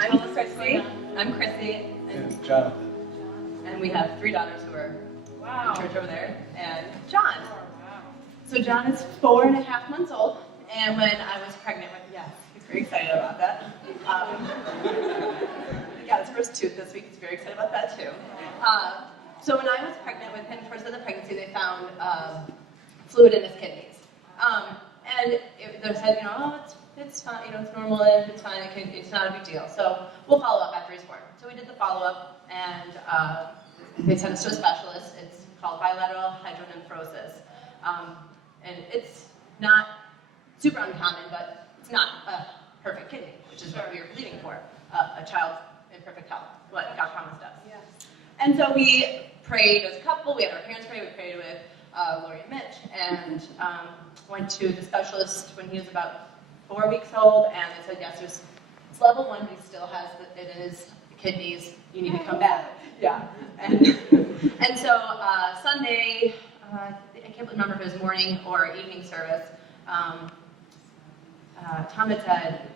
I'm Chrissy. I'm Chrissy. And Jonathan. And we have 3 daughters who are in church over there. And John. So John is 4.5 months old. And when I was pregnant with, he's very excited about that. He got his first tooth this week. He's very excited about that too. So when I was pregnant with him, first of the pregnancy, they found fluid in his kidneys. And they said, it's fine, it's normal, it's fine, it's not a big deal. So we'll follow up after he's born. So we did the follow-up, and they sent us to a specialist. It's called bilateral hydronephrosis. And it's not super uncommon, but it's not a perfect kidney, which is what we were believing for, a child in perfect health, what God promised us. Yes. And so we prayed as a couple. We had our parents pray. We prayed with Lori and Mitch, and went to the specialist when he was about 4 weeks old, and they said, yes, it's level 1, but he still has it in his kidneys. You need to come back. Yeah. And so Sunday, I can't remember if it was morning or evening service, Tom had said,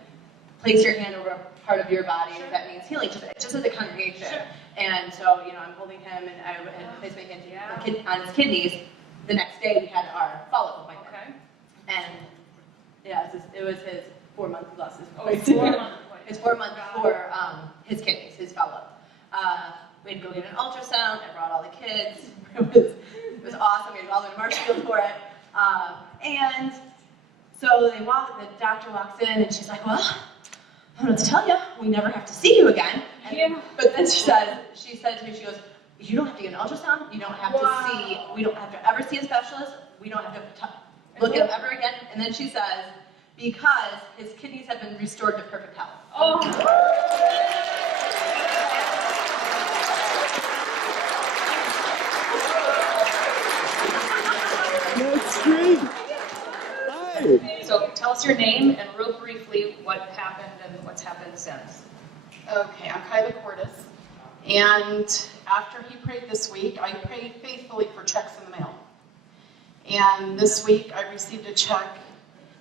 place your hand over a part of your body, that means healing, just as a congregation. Sure. And so, I'm holding him, and I placed my hand on his kidneys. The next day, we had our follow-up appointment. Okay. And, it was his 4-month, he lost his voice. 4 month his 4 month for his kidneys, his follow-up. We had to go get an ultrasound. I brought all the kids. It was awesome. We had all the Marshfield for it. And so the doctor walks in, and she's like, well, I don't know what to tell you. We never have to see you again. But then she said to me, she goes, you don't have to get an ultrasound. You don't have to see, we don't have to ever see a specialist. We don't have to look at him ever again. And then she says, because his kidneys have been restored to perfect health. Oh. That's great. Hi. So tell us your name and real briefly what happened and what's happened since. Okay, I'm Kyla Cordes, and after he prayed this week, I prayed faithfully for checks in the mail. And this week I received a check.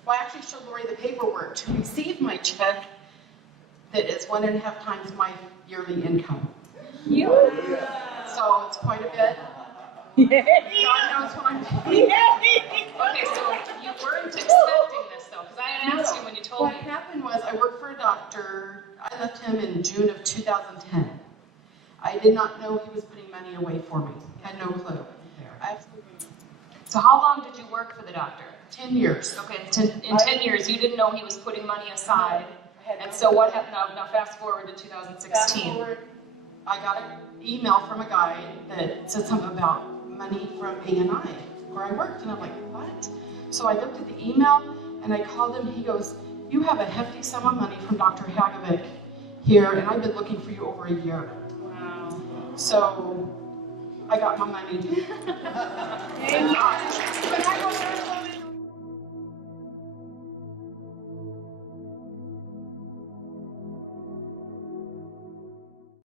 Well, I actually showed Lori the paperwork to receive my check that is 1.5 times my yearly income. Yeah. So it's quite a bit. God knows what I'm doing. Okay, so you weren't expecting this though, because I had asked you when you told me. What happened was I worked for a doctor. I left him in June of 2010. I did not know he was putting money away for me. I had no clue. So how long did you work for the doctor? 10 years. Okay, in 10 years you didn't know he was putting money aside. And so what happened? Now fast forward to 2016. Fast forward, I got an email from a guy that said something about money from A&I, where I worked, and I'm like, what? So I looked at the email, and I called him. He goes, you have a hefty sum of money from Dr. Hagovic here, and I've been looking for you over a year. Wow. So I got my money. Thank